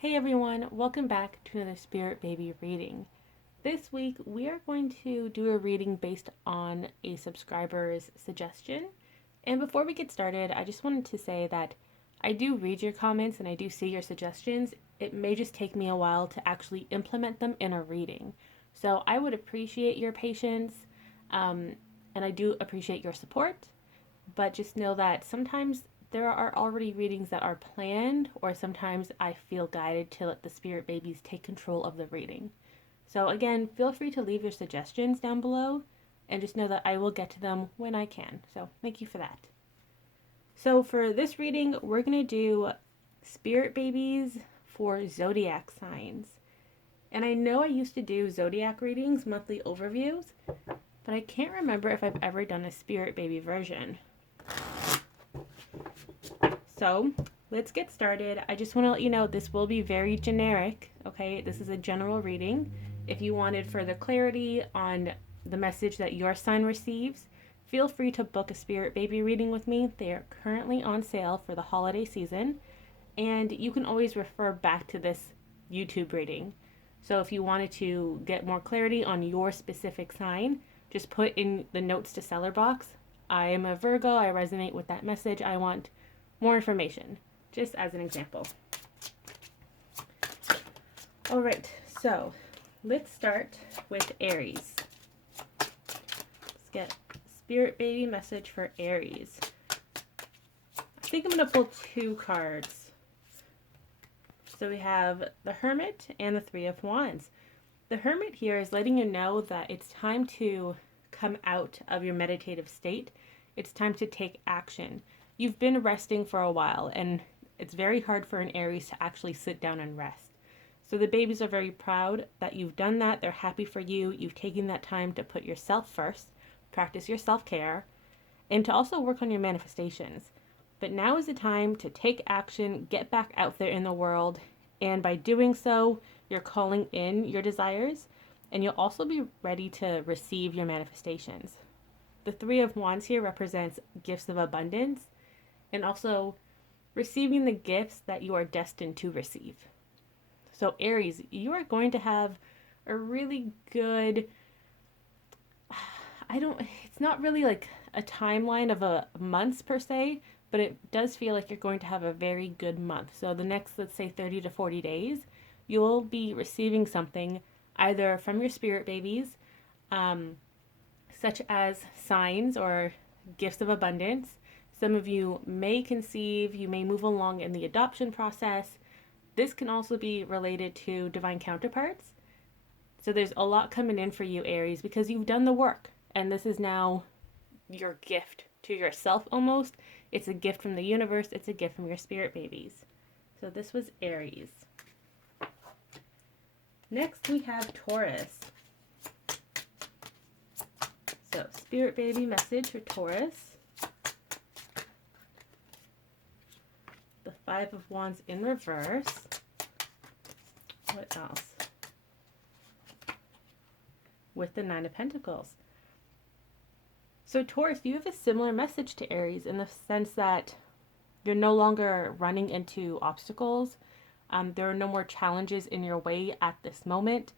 Hey everyone, welcome back to another Spirit Baby reading. This week we are going to do a reading based on a subscriber's suggestion. And before we get started, I just wanted to say that I do read your comments and I do see your suggestions. It may just take me a while to actually implement them in a reading. So I would appreciate your patience, and I do appreciate your support, but just know that sometimes there are already readings that are planned, or sometimes I feel guided to let the spirit babies take control of the reading. So, again, feel free to leave your suggestions down below, and just know that I will get to them when I can. So, thank you for that. So, for this reading, we're going to do spirit babies for zodiac signs. And I know I used to do zodiac readings, monthly overviews, but I can't remember if I've ever done a spirit baby version. So let's get started. I just want to let you know this will be very generic, okay? This is a general reading. If you wanted further clarity on the message that your sign receives, feel free to book a spirit baby reading with me. They are currently on sale for the holiday season, and you can always refer back to this YouTube reading. So if you wanted to get more clarity on your specific sign, just put in the notes to seller box, I am a Virgo, I resonate with that message, I want more information, just as an example. All right, so let's start with Aries. Let's get spirit baby message for Aries. I think I'm going to pull two cards. So we have the Hermit and the Three of Wands. The Hermit here is letting you know that it's time to come out of your meditative state. It's time to take action. You've been resting for a while, and it's very hard for an Aries to actually sit down and rest. So the babies are very proud that you've done that. They're happy for you. You've taken that time to put yourself first, practice your self-care, and to also work on your manifestations. But now is the time to take action, get back out there in the world, and by doing so, you're calling in your desires, and you'll also be ready to receive your manifestations. The Three of Wands here represents gifts of abundance, and also receiving the gifts that you are destined to receive. So Aries, you are going to have a really good, it's not really like a timeline of a months per se, but it does feel like you're going to have a very good month. So the next, let's say 30 to 40 days, you'll be receiving something either from your spirit babies, such as signs or gifts of abundance. Some of you may conceive, you may move along in the adoption process. This can also be related to divine counterparts. So there's a lot coming in for you, Aries, because you've done the work. And this is now your gift to yourself almost. It's a gift from the universe. It's a gift from your spirit babies. So this was Aries. Next we have Taurus. So spirit baby message for Taurus. The Five of Wands in reverse. What else? With the Nine of Pentacles. So Taurus, you have a similar message to Aries in the sense that you're no longer running into obstacles. There are no more challenges in your way at this moment.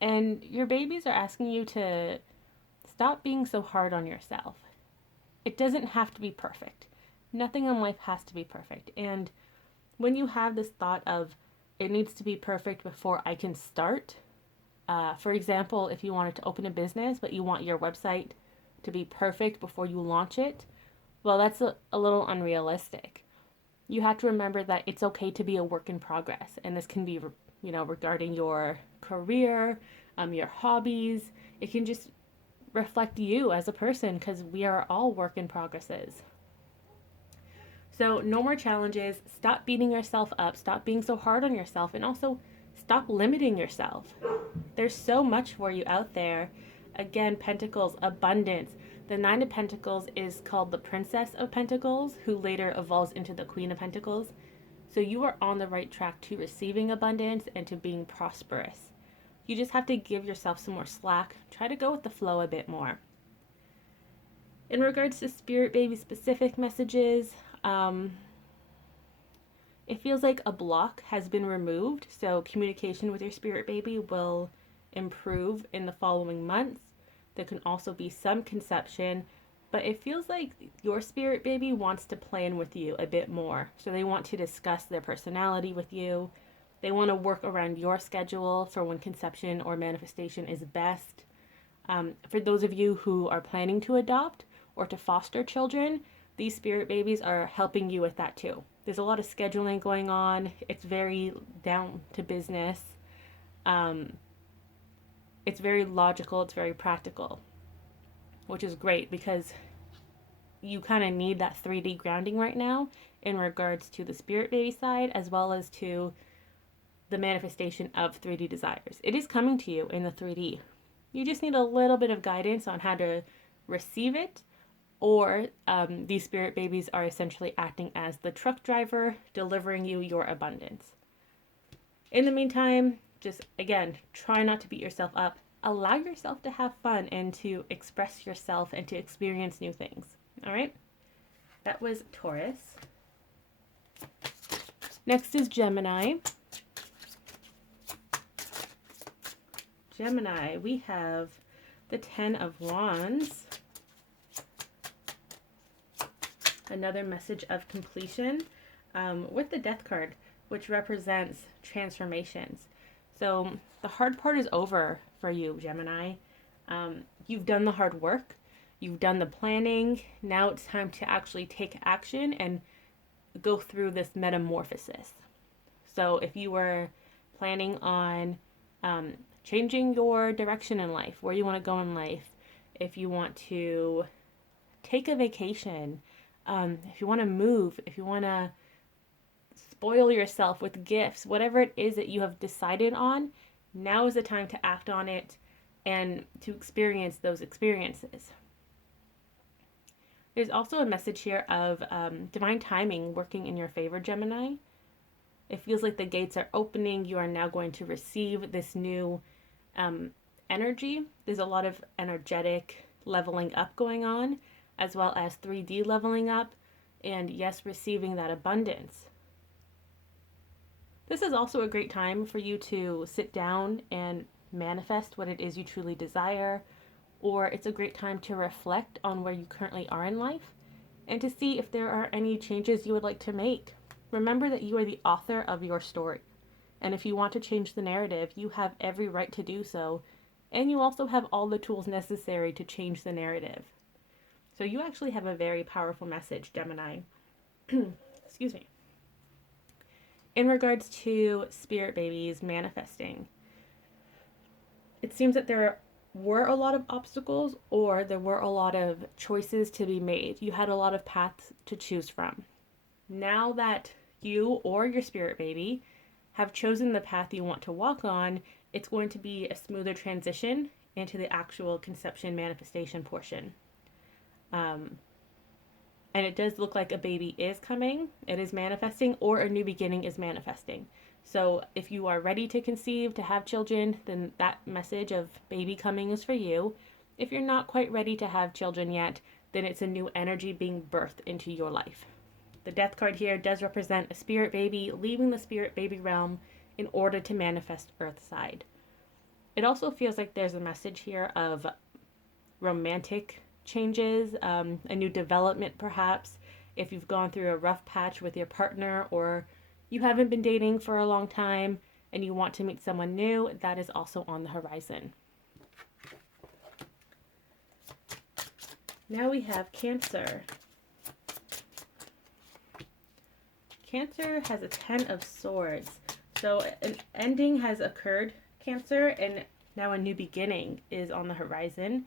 And your babies are asking you to stop being so hard on yourself. It doesn't have to be perfect. Nothing in life has to be perfect. And when you have this thought of, it needs to be perfect before I can start, for example, if you wanted to open a business, but you want your website to be perfect before you launch it, well, that's a little unrealistic. You have to remember that it's okay to be a work in progress. And this can be, regarding your career, your hobbies. It can just reflect you as a person, because we are all work in progresses. So no more challenges. Stop beating yourself up. Stop being so hard on yourself. And also stop limiting yourself. There's so much for you out there. Again, Pentacles, abundance. The Nine of Pentacles is called the Princess of Pentacles, who later evolves into the Queen of Pentacles. So you are on the right track to receiving abundance and to being prosperous. You just have to give yourself some more slack. Try to go with the flow a bit more. In regards to spirit baby specific messages, It feels like a block has been removed, so communication with your spirit baby will improve in the following months. There can also be some conception, but it feels like your spirit baby wants to plan with you a bit more. So they want to discuss their personality with you. They want to work around your schedule for when conception or manifestation is best. For those of you who are planning to adopt or to foster children, these spirit babies are helping you with that too. There's a lot of scheduling going on. It's very down to business. It's very logical. It's very practical, which is great because you kind of need that 3D grounding right now in regards to the spirit baby side as well as to the manifestation of 3D desires. It is coming to you in the 3D. You just need a little bit of guidance on how to receive it, or these spirit babies are essentially acting as the truck driver, delivering you your abundance. In the meantime, just again, try not to beat yourself up. Allow yourself to have fun and to express yourself and to experience new things. All right? That was Taurus. Next is Gemini. Gemini, we have the 10 of Wands. Another message of completion with the Death card, which represents transformations. So the hard part is over for you, Gemini. You've done the hard work. You've done the planning. Now it's time to actually take action and go through this metamorphosis. So if you were planning on changing your direction in life, where you want to go in life, if you want to take a vacation, if you want to move, if you want to spoil yourself with gifts, whatever it is that you have decided on, now is the time to act on it and to experience those experiences. There's also a message here of divine timing working in your favor, Gemini. It feels like the gates are opening. You are now going to receive this new energy. There's a lot of energetic leveling up going on, as well as 3D leveling up, and yes, receiving that abundance. This is also a great time for you to sit down and manifest what it is you truly desire, or it's a great time to reflect on where you currently are in life and to see if there are any changes you would like to make. Remember that you are the author of your story, and if you want to change the narrative, you have every right to do so, and you also have all the tools necessary to change the narrative. So you actually have a very powerful message, Gemini. Excuse me. In regards to spirit babies manifesting, it seems that there were a lot of obstacles or there were a lot of choices to be made. You had a lot of paths to choose from. Now that you or your spirit baby have chosen the path you want to walk on, it's going to be a smoother transition into the actual conception manifestation portion. And it does look like a baby is coming, it is manifesting, or a new beginning is manifesting. So if you are ready to conceive, to have children, then that message of baby coming is for you. If you're not quite ready to have children yet, then it's a new energy being birthed into your life. The Death card here does represent a spirit baby leaving the spirit baby realm in order to manifest Earthside. It also feels like there's a message here of romantic changes, a new development perhaps. If you've gone through a rough patch with your partner, or you haven't been dating for a long time and you want to meet someone new, that is also on the horizon. Now we have Cancer. Cancer has a 10 of Swords. So an ending has occurred, Cancer, and now a new beginning is on the horizon.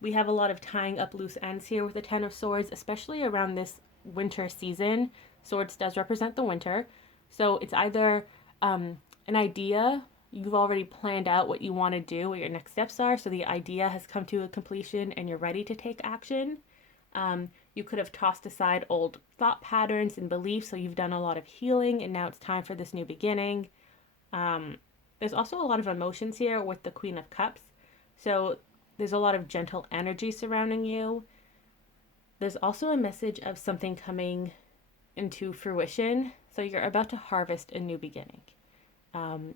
We have a lot of tying up loose ends here with the 10 of Swords, especially around this winter season. Swords does represent the winter. So it's either an idea, you've already planned out what you want to do, what your next steps are, so the idea has come to a completion and you're ready to take action. You could have tossed aside old thought patterns and beliefs, so you've done a lot of healing and now it's time for this new beginning. There's also a lot of emotions here with the Queen of Cups. So there's a lot of gentle energy surrounding you. There's also a message of something coming into fruition, So you're about to harvest a new beginning.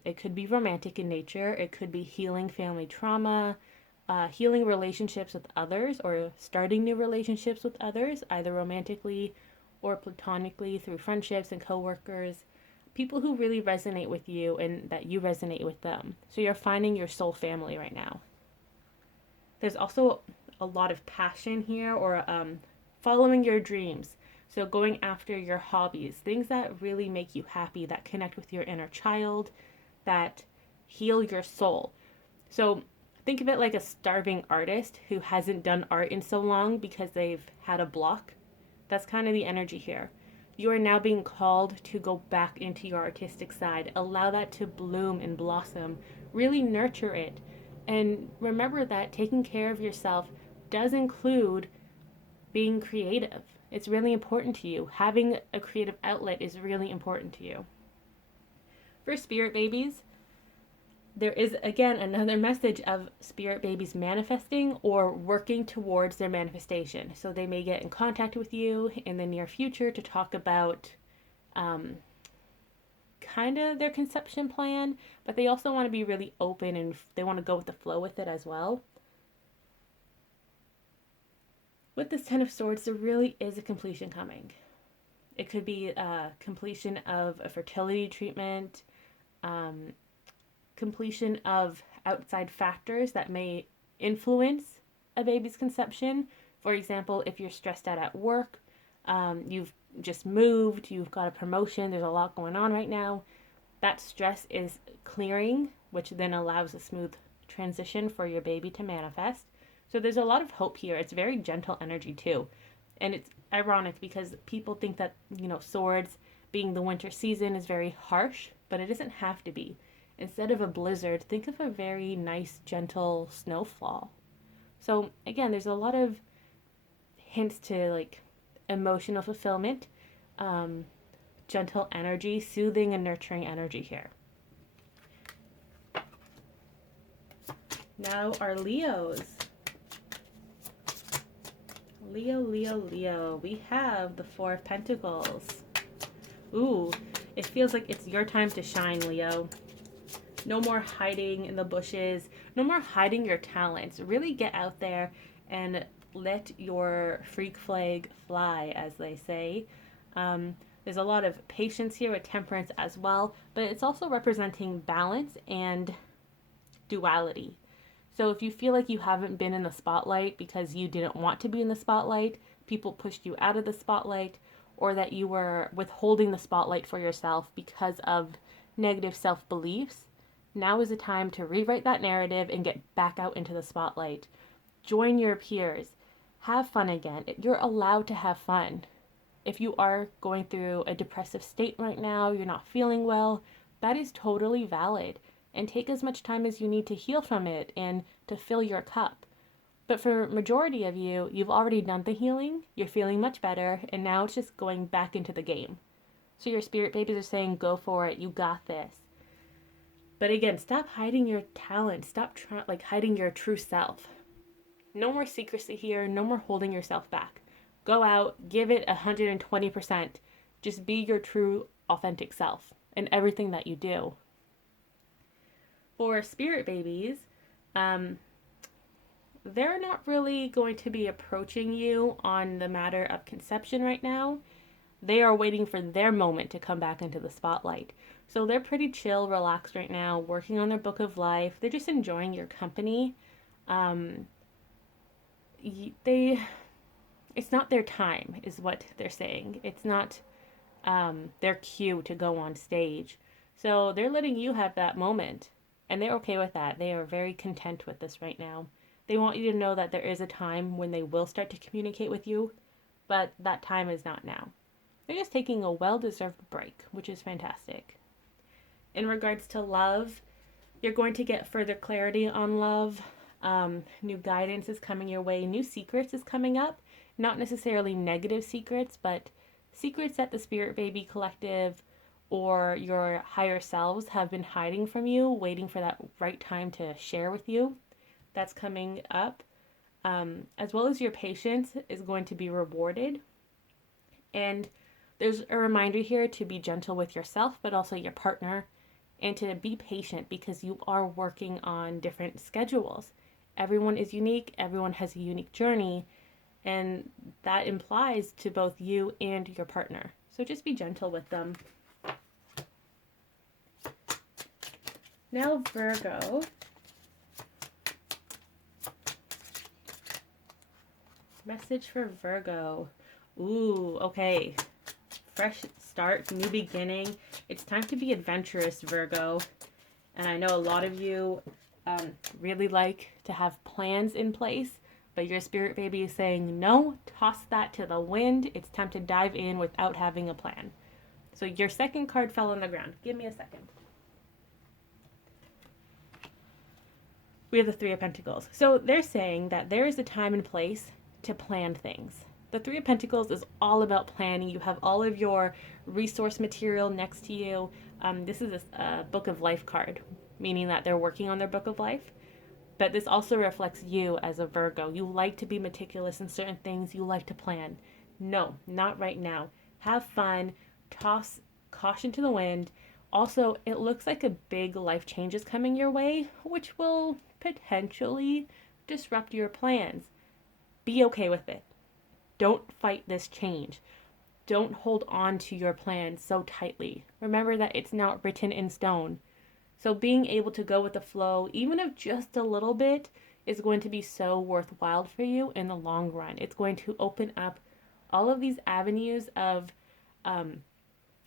It could be romantic in nature. It could be healing family trauma, healing relationships with others, or starting new relationships with others, either romantically or platonically through friendships and coworkers, people who really resonate with you and that you resonate with them. So you're finding your soul family right now. There's also a lot of passion here, or following your dreams. So going after your hobbies, things that really make you happy, that connect with your inner child, that heal your soul. So think of it like a starving artist who hasn't done art in so long because they've had a block. That's kind of the energy here. You are now being called to go back into your artistic side. Allow that to bloom and blossom. Really nurture it. And remember that taking care of yourself does include being creative. It's really important to you. Having a creative outlet is really important to you. For spirit babies, there is again another message of spirit babies manifesting or working towards their manifestation. So they may get in contact with you in the near future to talk about kind of their conception plan, but they also want to be really open and they want to go with the flow with it as well. With this Ten of Swords, there really is a completion coming. It could be a completion of a fertility treatment, completion of outside factors that may influence a baby's conception. For example, if you're stressed out at work, you've just moved, you've got a promotion, there's a lot going on right now. That stress is clearing, which then allows a smooth transition for your baby to manifest. So there's a lot of hope here. It's very gentle energy too. And it's ironic because people think that, swords being the winter season is very harsh, but it doesn't have to be. Instead of a blizzard, think of a very nice, gentle snowfall. So again, there's a lot of hints to emotional fulfillment, gentle energy, soothing and nurturing energy here. Now our Leos. Leo. We have the Four of Pentacles. Ooh, it feels like it's your time to shine, Leo. No more hiding in the bushes. No more hiding your talents. Really get out there and let your freak flag fly, as they say. There's a lot of patience here with Temperance as well, but it's also representing balance and duality. So if you feel like you haven't been in the spotlight because you didn't want to be in the spotlight, people pushed you out of the spotlight, or that you were withholding the spotlight for yourself because of negative self-beliefs, now is the time to rewrite that narrative and get back out into the spotlight. Join your peers. Have fun again. You're allowed to have fun. If you are going through a depressive state right now, you're not feeling well, that is totally valid. And take as much time as you need to heal from it and to fill your cup. But for majority of you, you've already done the healing, you're feeling much better, and now it's just going back into the game. So your spirit babies are saying, go for it, you got this. But again, stop hiding your talent, stop hiding your true self. No more secrecy here, no more holding yourself back. Go out, give it 120%. Just be your true, authentic self in everything that you do. For spirit babies, they're not really going to be approaching you on the matter of conception right now. They are waiting for their moment to come back into the spotlight. So they're pretty chill, relaxed right now, working on their book of life. They're just enjoying your company. It's not their time, is what they're saying. It's not their cue to go on stage. So they're letting you have that moment. And they're okay with that. They are very content with this right now. They want you to know that there is a time when they will start to communicate with you, but that time is not now. They're just taking a well-deserved break, which is fantastic. In regards to love, you're going to get further clarity on love. New guidance is coming your way. New secrets is coming up. Not necessarily negative secrets, but secrets that the Spirit Baby Collective or your higher selves have been hiding from you, waiting for that right time to share with you. That's coming up. As well as your patience is going to be rewarded. And There's a reminder here to be gentle with yourself, but also your partner, and to be patient because you are working on different schedules. Everyone is unique, everyone has a unique journey, and that implies to both you and your partner. So just be gentle with them. Now, Virgo. Message for Virgo. Ooh, okay. Fresh start, new beginning. It's time to be adventurous, Virgo. And I know a lot of you really like to have plans in place, but your spirit baby is saying, no, toss that to the wind. It's time to dive in without having a plan. So your second card fell on the ground. Give me a second. We have the Three of Pentacles. So they're saying that there is a time and place to plan things. The Three of Pentacles is all about planning. You have all of your resource material next to you. This is a Book of Life card, meaning that they're working on their Book of Life. But this also reflects you as a Virgo. You like to be meticulous in certain things. You like to plan. No, not right now. Have fun. Toss caution to the wind. Also, it looks like a big life change is coming your way, which will potentially disrupt your plans. Be okay with it. Don't fight this change. Don't hold on to your plan so tightly. Remember that it's not written in stone. So being able to go with the flow, even if just a little bit, is going to be so worthwhile for you in the long run. It's going to open up all of these avenues of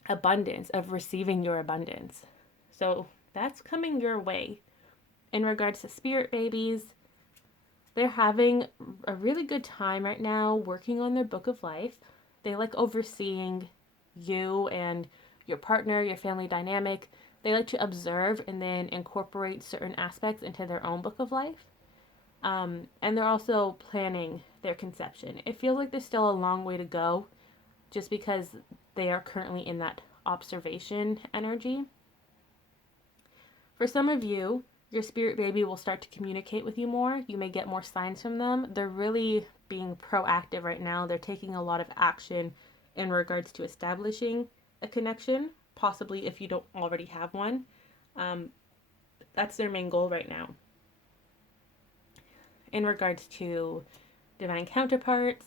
abundance, of receiving your abundance. So that's coming your way. In regards to spirit babies, they're having a really good time right now working on their Book of Life. They like overseeing you and your partner, your family dynamic. They like to observe and then incorporate certain aspects into their own Book of Life. And they're also planning their conception. It feels like there's still a long way to go just because they are currently in that observation energy. For some of you, your spirit baby will start to communicate with you more. You may get more signs from them. They're really being proactive right now. They're taking a lot of action in regards to establishing a connection, possibly if you don't already have one. That's their main goal right now. In regards to divine counterparts,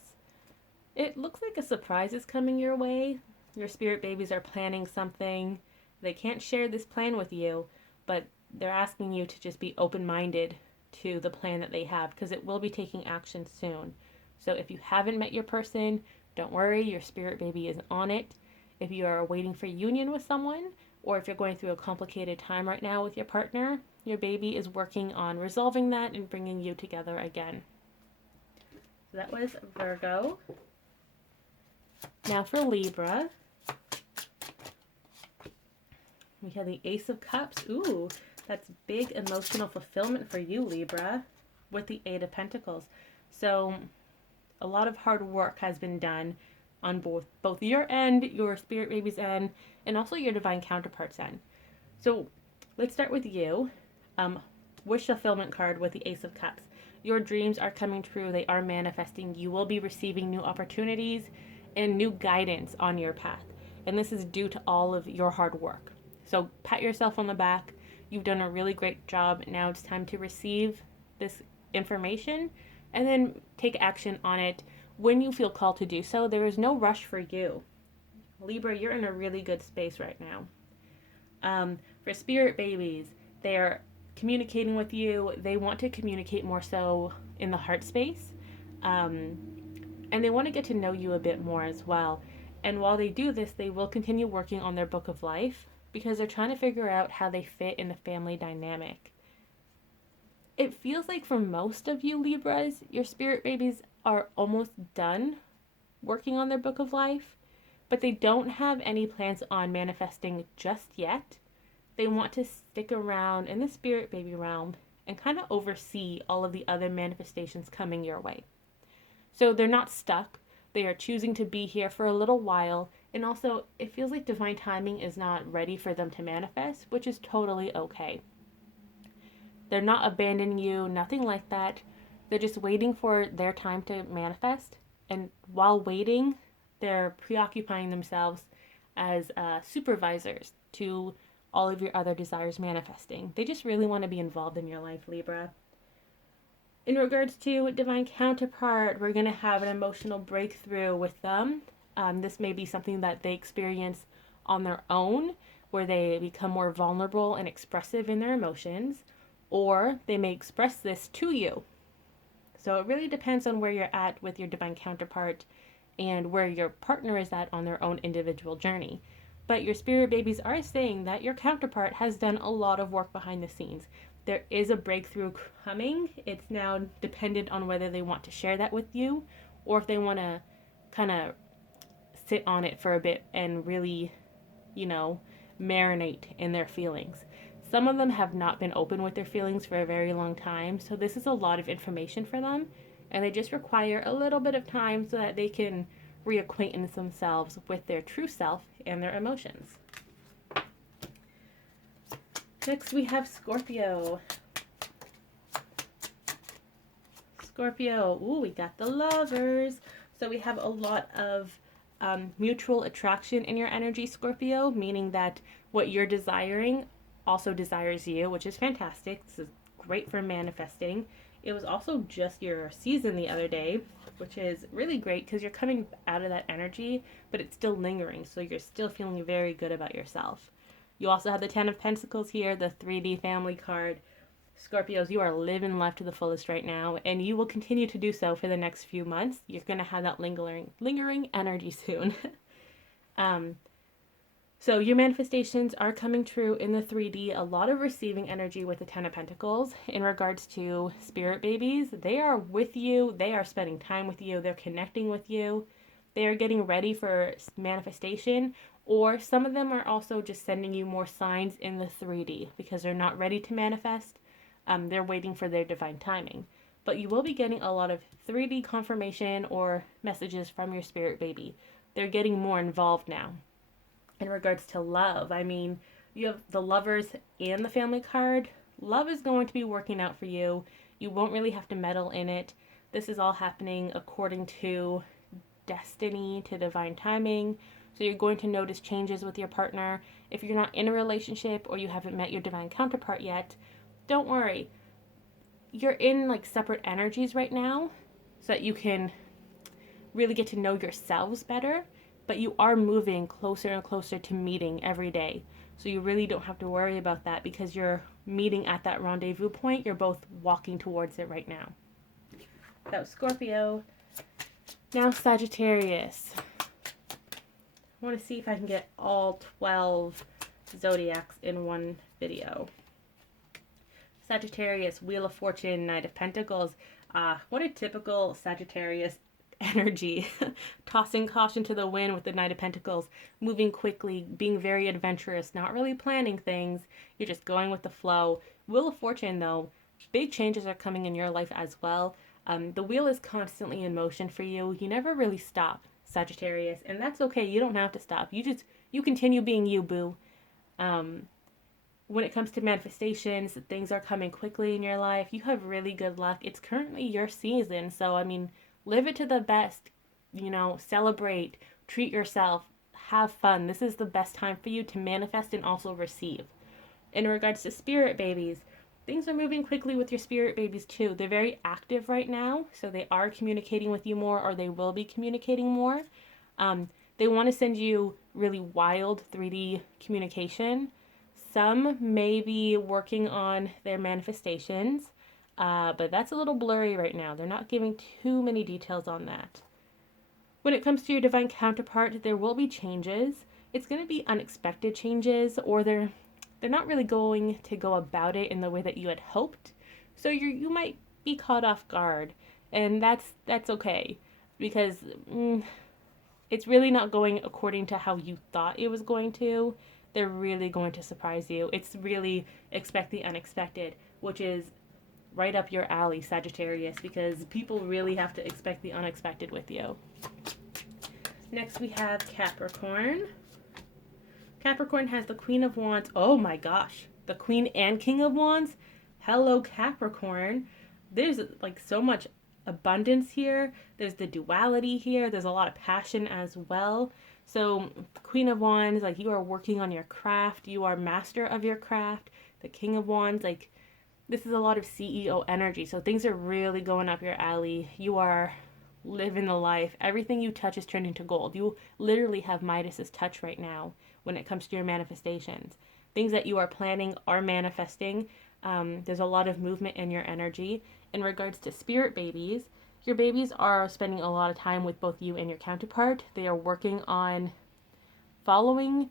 it looks like a surprise is coming your way. Your spirit babies are planning something. They can't share this plan with you, but they're asking you to just be open-minded to the plan that they have because it will be taking action soon. So if you haven't met your person, don't worry, your spirit baby is on it. If you are waiting for union with someone, or if you're going through a complicated time right now with your partner, your baby is working on resolving that and bringing you together again. So that was Virgo. Now for Libra, we have the Ace of Cups. Ooh, that's big emotional fulfillment for you, Libra, with the Eight of Pentacles. So a lot of hard work has been done on both your end, your spirit baby's end, and also your divine counterpart's end. So let's start with you. Wish fulfillment card with the Ace of Cups. Your dreams are coming true. They are manifesting. You will be receiving new opportunities and new guidance on your path. And this is due to all of your hard work. So pat yourself on the back. You've done a really great job. Now it's time to receive this information and then take action on it when you feel called to do so. There is no rush for you. Libra, you're in a really good space right now. For spirit babies, they're communicating with you. They want to communicate more so in the heart space. And they want to get to know you a bit more as well. And while they do this, they will continue working on their Book of Life because they're trying to figure out how they fit in the family dynamic. It feels like for most of you Libras, your spirit babies are almost done working on their Book of Life, but they don't have any plans on manifesting just yet. They want to stick around in the spirit baby realm and kind of oversee all of the other manifestations coming your way. So they're not stuck. They are choosing to be here for a little while. And also, it feels like divine timing is not ready for them to manifest, which is totally okay. They're not abandoning you, nothing like that. They're just waiting for their time to manifest. And while waiting, they're preoccupying themselves as supervisors to all of your other desires manifesting. They just really want to be involved in your life, Libra. In regards to divine counterpart, we're going to have an emotional breakthrough with them. This may be something that they experience on their own, where they become more vulnerable and expressive in their emotions, or they may express this to you. So it really depends on where you're at with your divine counterpart and where your partner is at on their own individual journey. But your spirit babies are saying that your counterpart has done a lot of work behind the scenes. There is a breakthrough coming. It's now dependent on whether they want to share that with you or if they want to kind of sit on it for a bit and really, marinate in their feelings. Some of them have not been open with their feelings for a very long time, so this is a lot of information for them, and they just require a little bit of time so that they can reacquaint themselves with their true self and their emotions. Next we have Scorpio. Scorpio, ooh, we got the Lovers. So we have a lot of mutual attraction in your energy, Scorpio, meaning that what you're desiring also desires you, which is fantastic. This is great for manifesting. It was also just your season the other day, which is really great because you're coming out of that energy, but it's still lingering, so you're still feeling very good about yourself. You also have the Ten of Pentacles here, the 3D family card. Scorpios, you are living life to the fullest right now, and you will continue to do so for the next few months. You're going to have that lingering energy soon. So your manifestations are coming true in the 3D. A lot of receiving energy with the Ten of Pentacles in regards to spirit babies. They are with you. They are spending time with you. They're connecting with you. They are getting ready for manifestation. Or some of them are also just sending you more signs in the 3D because they're not ready to manifest. They're waiting for their divine timing. But you will be getting a lot of 3D confirmation or messages from your spirit baby. They're getting more involved now. In regards to love, you have the Lovers and the family card. Love is going to be working out for you. You won't really have to meddle in it. This is all happening according to destiny, to divine timing. So you're going to notice changes with your partner. If you're not in a relationship or you haven't met your divine counterpart yet, don't worry. You're in separate energies right now so that you can really get to know yourselves better, but you are moving closer and closer to meeting every day. So you really don't have to worry about that because you're meeting at that rendezvous point. You're both walking towards it right now. That was Scorpio. Now Sagittarius. I want to see if I can get all 12 zodiacs in one video. Sagittarius, Wheel of Fortune, Knight of Pentacles. What a typical Sagittarius energy. Tossing caution to the wind with the Knight of Pentacles. Moving quickly, being very adventurous, not really planning things. You're just going with the flow. Wheel of Fortune, though, big changes are coming in your life as well. The wheel is constantly in motion for you. You never really stop, Sagittarius, and that's okay. You don't have to stop. You continue being you, boo. When it comes to manifestations, things are coming quickly in your life. You have really good luck. It's currently your season, so live it to the best. Celebrate, treat yourself, have fun. This is the best time for you to manifest and also receive. In regards to spirit babies, things are moving quickly with your spirit babies too. They're very active right now, so they are communicating with you more, or they will be communicating more. They want to send you really wild 3D communication. Some may be working on their manifestations, but that's a little blurry right now. They're not giving too many details on that. When it comes to your divine counterpart, there will be changes. It's going to be unexpected changes, or they're not really going to go about it in the way that you had hoped. So you might be caught off guard, and that's okay, because it's really not going according to how you thought it was going to. They're really going to surprise you. It's really expect the unexpected, which is right up your alley, Sagittarius, because people really have to expect the unexpected with you. Next we have Capricorn. Capricorn has the Queen of Wands. Oh my gosh. The Queen and King of Wands. Hello, Capricorn. There's so much abundance here. There's the duality here. There's a lot of passion as well. So Queen of Wands, like you are working on your craft. You are master of your craft. The King of Wands, like this is a lot of CEO energy. So things are really going up your alley. You are living the life. Everything you touch is turning to gold. You literally have Midas's touch right now when it comes to your manifestations. Things that you are planning are manifesting. There's a lot of movement in your energy. In regards to spirit babies, your babies are spending a lot of time with both you and your counterpart. They are working on following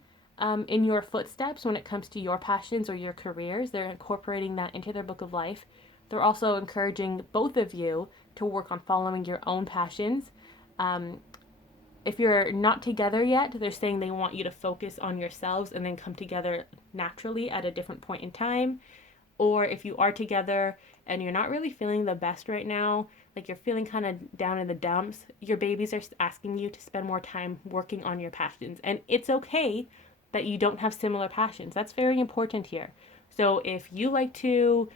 in your footsteps when it comes to your passions or your careers. They're incorporating that into their book of life. They're also encouraging both of you to work on following your own passions. If you're not together yet, they're saying they want you to focus on yourselves and then come together naturally at a different point in time. Or if you are together and you're not really feeling the best right now, like you're feeling kind of down in the dumps, your babies are asking you to spend more time working on your passions. And it's okay that you don't have similar passions. That's very important here. So if you like to,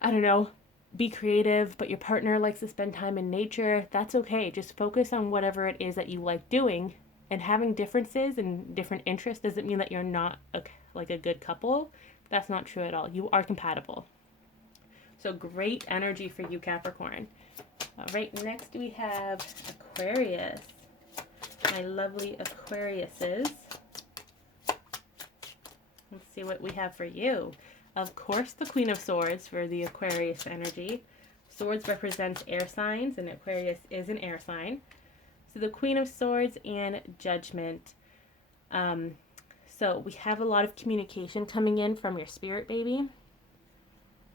I don't know, be creative, but your partner likes to spend time in nature, that's okay. Just focus on whatever it is that you like doing. And having differences and different interests doesn't mean that you're not like a good couple. That's not true at all. You are compatible. So great energy for you, Capricorn. All right, next we have Aquarius. My lovely Aquariuses. Let's see what we have for you. Of course, the Queen of Swords for the Aquarius energy. Swords represents air signs, and Aquarius is an air sign. So the Queen of Swords and Judgment. So we have a lot of communication coming in from your spirit baby.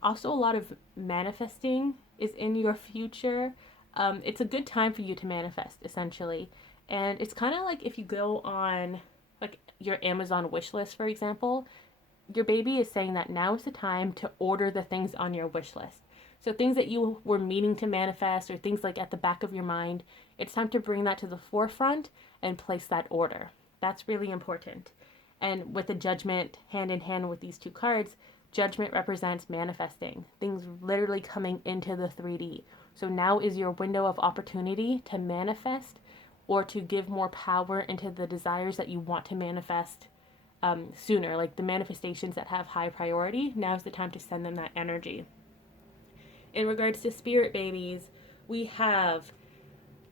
Also, a lot of manifesting is in your future. It's a good time for you to manifest, essentially. And it's kind of like if you go on like your Amazon wish list, for example, your baby is saying that now is the time to order the things on your wish list. So things that you were meaning to manifest or things like at the back of your mind, it's time to bring that to the forefront and place that order. That's really important. And with the Judgment hand in hand with these two cards, Judgment represents manifesting, things literally coming into the 3D. So now is your window of opportunity to manifest or to give more power into the desires that you want to manifest sooner, like the manifestations that have high priority. Now is the time to send them that energy. In regards to spirit babies, we have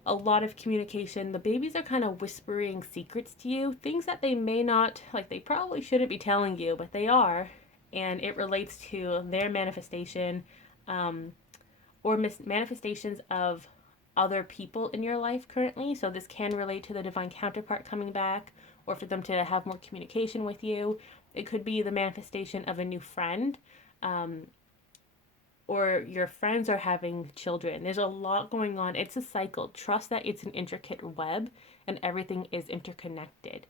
a lot of communication. The babies are kind of whispering secrets to you, things that they may not, like they probably shouldn't be telling you, but they are. And it relates to their manifestation or manifestations of other people in your life currently. So this can relate to the divine counterpart coming back or for them to have more communication with you. It could be the manifestation of a new friend or your friends are having children. There's a lot going on. It's a cycle. Trust that it's an intricate web and everything is interconnected.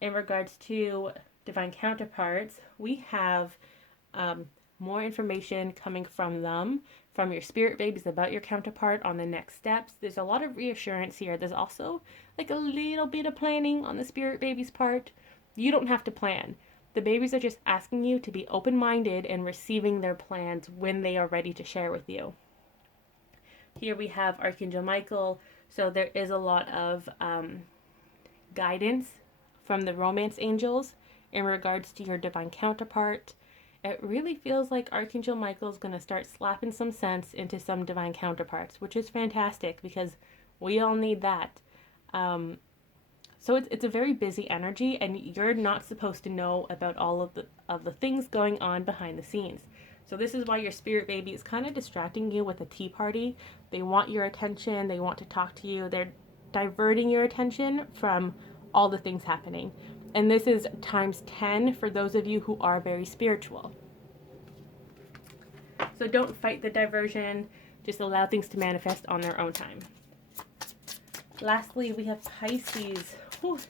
In regards to divine counterparts, we have more information coming from them, from your spirit babies about your counterpart on the next steps. There's a lot of reassurance here. There's also like a little bit of planning on the spirit baby's part. You don't have to plan. The babies are just asking you to be open-minded and receiving their plans when they are ready to share with you. Here we have Archangel Michael. So there is a lot of guidance from the romance angels in regards to your divine counterpart. It really feels like Archangel Michael is going to start slapping some sense into some divine counterparts, which is fantastic because we all need that. So it's a very busy energy, and you're not supposed to know about all of the things going on behind the scenes. So this is why your spirit baby is kind of distracting you with a tea party. They want your attention. They want to talk to you. They're diverting your attention from all the things happening. And this is times 10 for those of you who are very spiritual. So don't fight the diversion. Just allow things to manifest on their own time. Lastly, we have Pisces. Whew.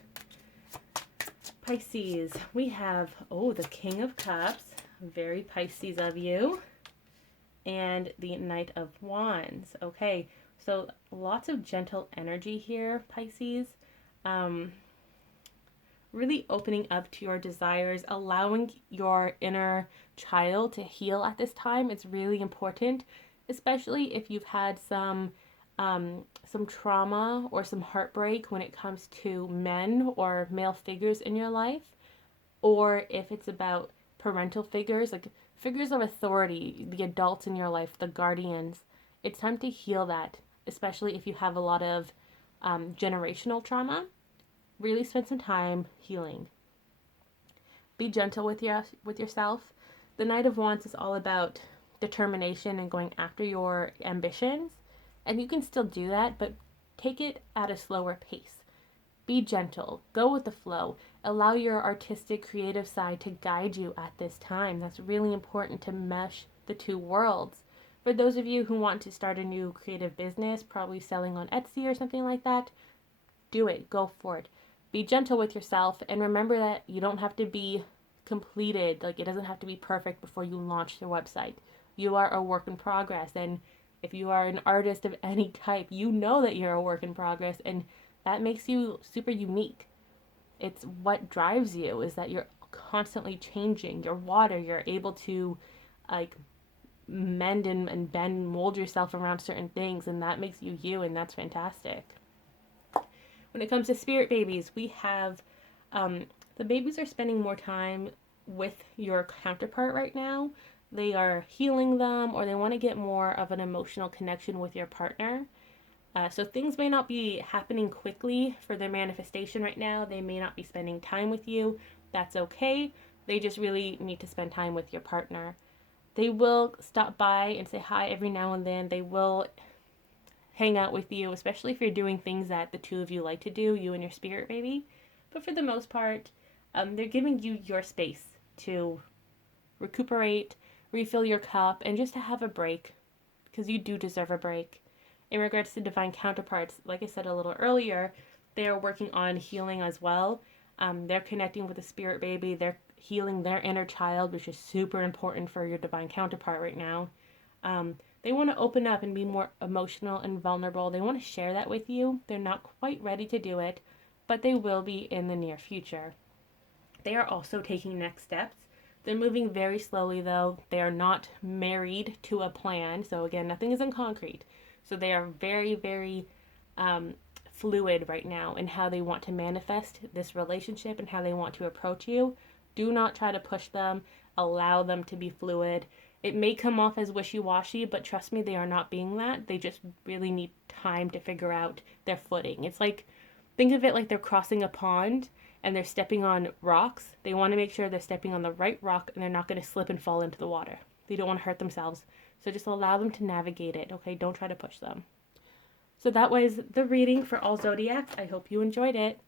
Pisces. We have, the King of Cups. Very Pisces of you. And the Knight of Wands. Okay, so lots of gentle energy here, Pisces. Really opening up to your desires, allowing your inner child to heal at this time. It's really important, especially if you've had some some trauma or some heartbreak when it comes to men or male figures in your life, or if it's about parental figures, like figures of authority, the adults in your life, the guardians. It's time to heal that, especially if you have a lot of generational trauma. Really spend some time healing. Be gentle with yourself. The Knight of Wands is all about determination and going after your ambitions, and you can still do that, but take it at a slower pace. Be gentle, go with the flow, allow your artistic, creative side to guide you at this time. That's really important to mesh the two worlds. For those of you who want to start a new creative business, probably selling on Etsy or something like that, do it, go for it. Be gentle with yourself, and remember that you don't have to be completed, like it doesn't have to be perfect before you launch your website. You are a work in progress, and if you are an artist of any type, you know that you're a work in progress, and that makes you super unique. It's what drives you, is that you're constantly changing. You're water, you're able to like mend and bend, mold yourself around certain things, and that makes you you, and that's fantastic. When it comes to spirit babies, we have the babies are spending more time with your counterpart right now. They are healing them, or they want to get more of an emotional connection with your partner. So things may not be happening quickly for their manifestation right now. They may not be spending time with you. That's okay. They just really need to spend time with your partner. They will stop by and say hi every now and then. They will hang out with you, especially if you're doing things that the two of you like to do, you and your spirit baby. But for the most part, they're giving you your space to recuperate, refill your cup, and just to have a break, because you do deserve a break. In regards to divine counterparts, like I said a little earlier, they are working on healing as well. They're connecting with the spirit baby. They're healing their inner child, which is super important for your divine counterpart right now. They want to open up and be more emotional and vulnerable. They want to share that with you. They're not quite ready to do it, but they will be in the near future. They are also taking next steps. They're moving very slowly, though. They are not married to a plan. So again, nothing is in concrete. So they are very, very fluid right now in how they want to manifest this relationship and how they want to approach you. Do not try to push them. Allow them to be fluid. It may come off as wishy-washy, but trust me, they are not being that. They just really need time to figure out their footing. It's like, think of it like they're crossing a pond and they're stepping on rocks. They want to make sure they're stepping on the right rock and they're not going to slip and fall into the water. They don't want to hurt themselves. So just allow them to navigate it, okay? Don't try to push them. So that was the reading for all zodiacs. I hope you enjoyed it.